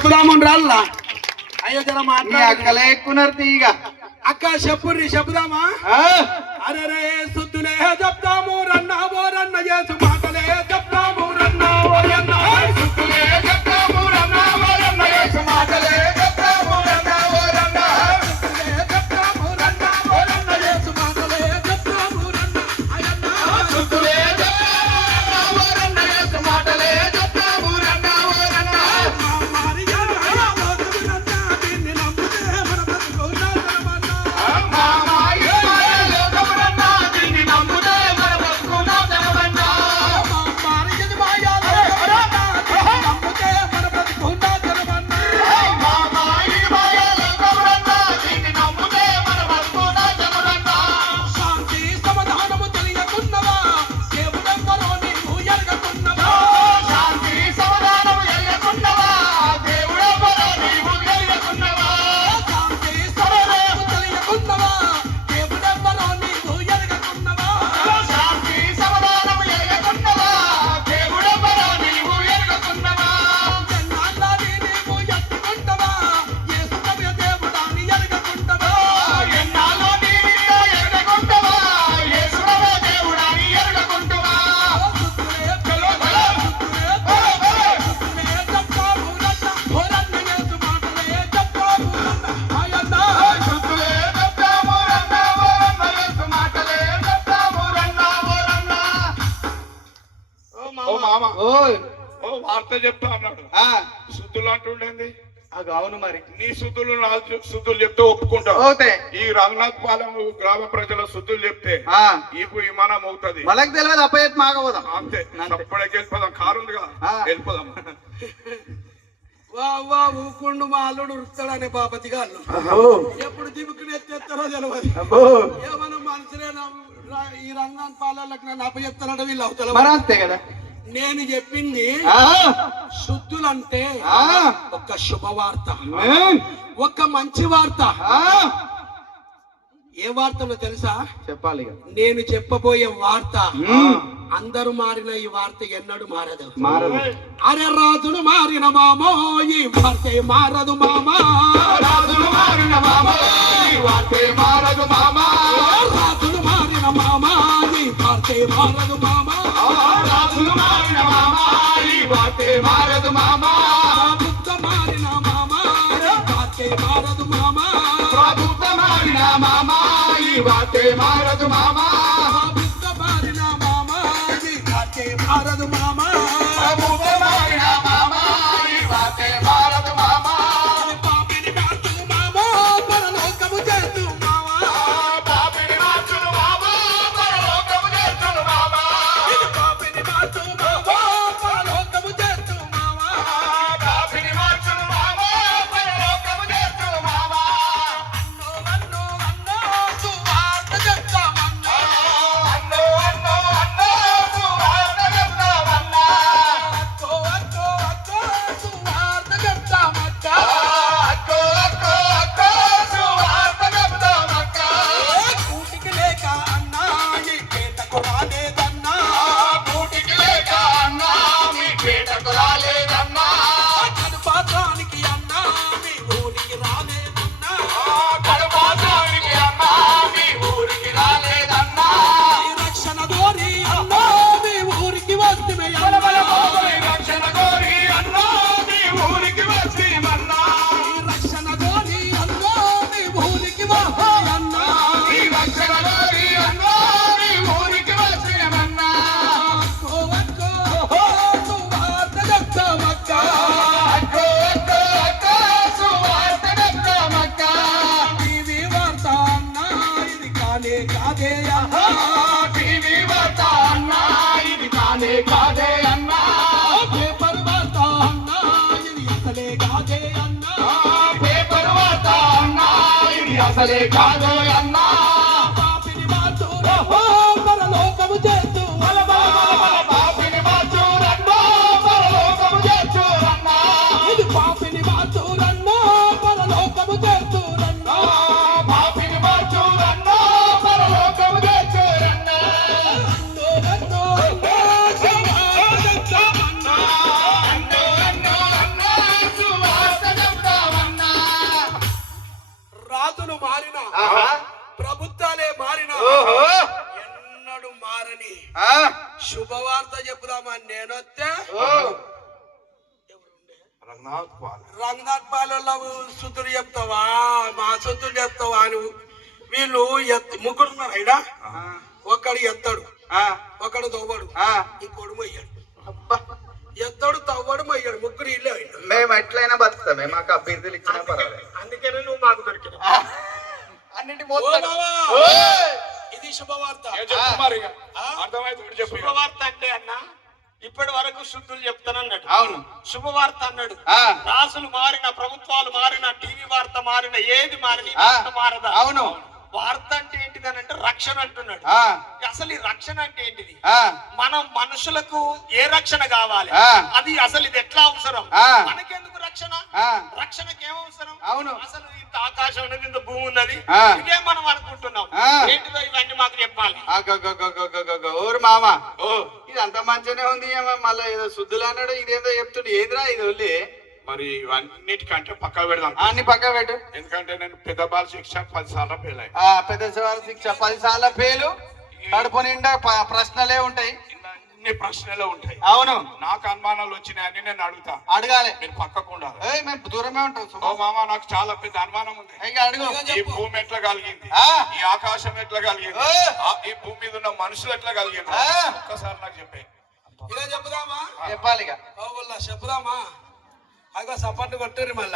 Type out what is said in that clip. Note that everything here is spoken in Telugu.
చెప్పుదామని రాల్లా అయ్యో జర మాట్లాడి అక్కలే ఎక్కున్నారు తీగ అక్క చెప్పుర్రి చెప్పుదామా అరే రే సుద్దులే చెప్తాము రన్నావో రన్న చేసు మాటలే చెప్తాము రన్నావో రన్న సుద్దులే చెప్తాము రన్నావో రన్న చేసు మాటలే చెప్తాము రన్నావో రన్న సుద్దులే చెప్తాము రన్నావో రన్న చేసు మాటలే చెప్తాము రన్న అయ్యన్న సుద్దులే చెప్తాము రన్నావో రన్న చేసు మాటలే చెప్తాము రన్నావో రన్న మారియా లోకమునంతా దీన్ని నమ్ముతే మన బతుకునా తరమన్నా మామాయే లోకమునంతా దీన్ని నమ్ముతే మన బతుకునా తరమన్నా మారియది మాయా లోకమునంతా దీన్ని నమ్ముతే మన బతుకునా తరమన్నా మామాయే మాయా లోకమునంతా దీన్ని నమ్ముతే మన బతుకునా తరమన్నా శాంతి సమాధానము తెలియకున్నవా దేవుడెవ్వరో నీవు ఎరగకున్నవా శాంతి సమాధానము ఎరగకున్నవా దేవుడెవ్వరో నీవు ఎరగకున్నవా శాంతి సమాధానము తెలియకున్నవా దేవుడెవ్వరో నీవు ఎరగకున్నవా శాంతి సమాధానము ఎరగకున్నవా దేవుడెవ్వరో నీవు ఎరగకున్నవా ఎన్నాళ్ళని నీవు ఎత్తుకుంటవా యేసు ప్రభు దేవుడాని ఎరగకుంటవా ఎన్నాళ్ళో నీవు ఎరగకుంటవా యేసు ప్రభు దేవుడాని ఎరగకుంటవా సుత్తులే సుత్తులే చెప్తాము రన్న ఓరన్న యేసు మాటలే చెప్తాము రన్న అయ్యన్న సుత్తులే చెప్తాము రన్న ఓరన్న యేసు మాటలే చెప్తాము రన్న ఓరన్న ఓ మామ ఓయ్ ఓ వార్త చెప్తా అన్నాడు శుద్ధులు అంటుండేంది అవును మరి నీ శుద్ధులు నా శుద్ధులు చెప్తే ఒప్పుకుంటావు అవుతాయి ఈ రంగనాథ్ పాలెం గ్రామ ప్రజల శుద్ధులు చెప్తే ఈపు విమానం అవుతుంది మనకు తెలియదు అప్పయ్యత్ మాకపోదాం అంతే అప్పటికి వెళ్ళిపోదాం కారు ఉందిగా వెళ్ళిపోదాం వా వా ఊకుండు మా అల్లుడు ఉరుకుతాడనే బాపతి గారు ఎప్పుడు దిగుకుని ఎత్తేస్తారో తెలియదు ఏమన్నా మనుషులే ఈ రంగాన్ని పాలలకు నన్ను అప్పచెప్తారట వీళ్ళు మరి అవుతారు అంతే కదా నేను చెప్పింది శుద్ధులంటే ఒక శుభవార్త ఒక మంచి వార్త ఏ వార్తలో తెలుసా చెప్పాలి ఇక. నేను చెప్పబోయే వార్త అందరూ మారిన ఈ వార్త ఎన్నడూ మారదు మారదు అరే రాజులు మారిన మామో ఈ వార్త మారదు మామా రాజులు మారిన మామో ఈ వార్త మారదు మామా రాజులు మారిన మామా ఈ వార్త మారదు మామా రాజులు మారిన మామా ఈ వార్త మారదు మామా ప్రభుత్వ మారిన మామా ఈ వార్త మారదు మామా ప్రభుత్వ మారిన మామా ఈ వార్త మారదు మామా ప్రభుత్వ మారిన మామా ఈ వార్త మారదు మామా ప్రభుత్వ మారిన మామా ఈ వార్త మారదు మామా పాపిని మార్చు మామా పరలోకము చేస్తు మామా పాపిని మార్చు మామా పరలోకము చేస్తు మామా ఇది పాపిని మార్చు మామా పరలోకము చేస్తు మామా పాపిని మార్చు మామా పరలోకము చేస్తు మామా అన్నో అన్నో అన్నో సువార్త చెప్తామన్నా అన్నో అన్నో అన్నో సువార్త చెప్తామన్నా అక్కో అక్కో అక్కో సువార్త చెప్తామక్కా అక్కో అక్కో అక్కో సువార్త చెప్తామక్కా కూటికి లేక అన్నా ఈ పేటకు రాలేదన్నా కూటికి లేక అన్నా మీ పేటకు రాలేదన్నా కడుపాత్రానికి అన్నా మీ ఊరికి రాలేదన్నా కడుపాత్రానికి అన్నా మీ ఊరికి రాలేదన్నా ఈ రక్షణ గోరి అన్నా మీ ఊరికి వస్తే రక్షణ గోరి అన్నా మీ ఊరికి వస్తేమన్నా ఈ రక్షణ గోరి అన్నా మీ ఊరికి వస్తేమన్నా ఈ రక్షణ గోరి అన్నా మీ ఊరికి వస్తేమన్నా అక్కో అక్కో సువార్త చెప్తామక్కా అక్కో అక్కో అక్కో సువార్త చెప్తామక్కా టీవీ వార్త అన్నా ఇది కానే కాదే అన్నా టీవీ వార్త అన్నా ఇది కానే కాదే అన్నా పేపర్ వార్త అన్నా ఇది అసలే కాదే అన్నా పేపర్ వార్త అన్నా ఇది అసలే కాదే అన్నా పాపిని మార్చు రహో పరలోకము చేస్తూ పాపిని మార్చు రన్నో పరలోకము చేస్తూ రన్నా ఇది పాపిని మార్చు రన్నో పరలోకము చేస్తూ రన్నా పాపిని మార్చు రన్నో పరలోకము చేస్తూ రన్నా అన్నో అన్నో అన్నో సువార్త చెప్తామన్నా అన్నో అన్నో అన్నో సువార్త రంగనాథ్ పాల్ రంగనాథ్ పాలలో శుద్ధులు చెప్తావా మా శుద్ధులు చెప్తావా నువ్వు వీళ్ళు ముగ్గురు ఉన్నారు అయినా ఒకడు ఎత్తాడు ఒకడు తవ్వడు ఇంకోడు మొయ్యాడు ఎత్తాడు తవ్వడు మొయ్యాడు ముగ్గురు ఇల్లే అయినా మేము ఎట్లయినా బతుకుతామే మాకు అభ్యర్థులు ఇచ్చినా పర్వాలేదు. అందుకనే నువ్వు మాకు దొరికిన అన్నిటి ఇది శుభవార్త మరి అర్థమైతే చెప్పు ఇక. శుభవార్త అంటే అన్న ఇప్పటి వరకు శుద్ధులు చెప్తానన్నాడు. అవును. శుభవార్త అన్నాడు. రాసులు మారిన, ప్రభుత్వాలు మారిన, టీవీ వార్త మారిన, ఏది మారిన మారదా? అవును. వార్త అంటే ఏంటిది అని అంటే రక్షణ అంటున్నాడు. అసలు ఈ రక్షణ అంటే ఏంటిది? మనం మనుషులకు ఏ రక్షణ కావాలి, అది అసలు ఇది ఎట్లా అవసరం, మనకెందుకు రక్షణ, రక్షణకి ఏం అవసరం? అవును. అసలు ఇంత ఆకాశం ఉన్నది, ఇంత భూమి ఉన్నది, ఇదే మనం అనుకుంటున్నాం. ఏంటిదో ఇవన్నీ మాకు చెప్పాలి. ఓరు మామ ఇది అంత మంచిగానే ఉంది మళ్ళీ ఏదో శుద్ధులు అన్నాడు, ఇదేదో చెప్తుండే ఏదిరా ఇది ఒళ్ళి. మరి ఇవన్నిటికంటే పక్క పెడదాం. అన్ని పక్క పెట్టు. ఎందుకంటే నేను పెద్ద బాల శిక్ష 10 సార్లు ఫెయిల్ అయ్యా. పెద్ద సవాలు శిక్ష 10 సార్లు ఫెయిల్, కడుపు నిండా ప్రశ్నలే ఉంటాయి. అన్ని ప్రశ్నలే ఉంటాయి. అవును. నాకు అనుమానాలు వచ్చినాయని నేను అడుగుతా. అడగాలి. మీరు పక్కకు ఉండాలి. మేము దూరమే ఉంటాం. ఓ మామ నాకు చాలా పెద్ద అనుమానం ఉంది. అడుగు. ఈ భూమి ఎట్లా కలిగింది, ఈ ఆకాశం ఎట్లా కలిగింది, ఈ భూమి మీద ఉన్న మనుషులు ఎట్లా కలిగింది, ఒక్కసారి నాకు చెప్పే. ఇలా చెప్పుదామా? చెప్పాలి. చెప్పుదామా? అగో సపట్లు కొట్టరు మళ్ళీ.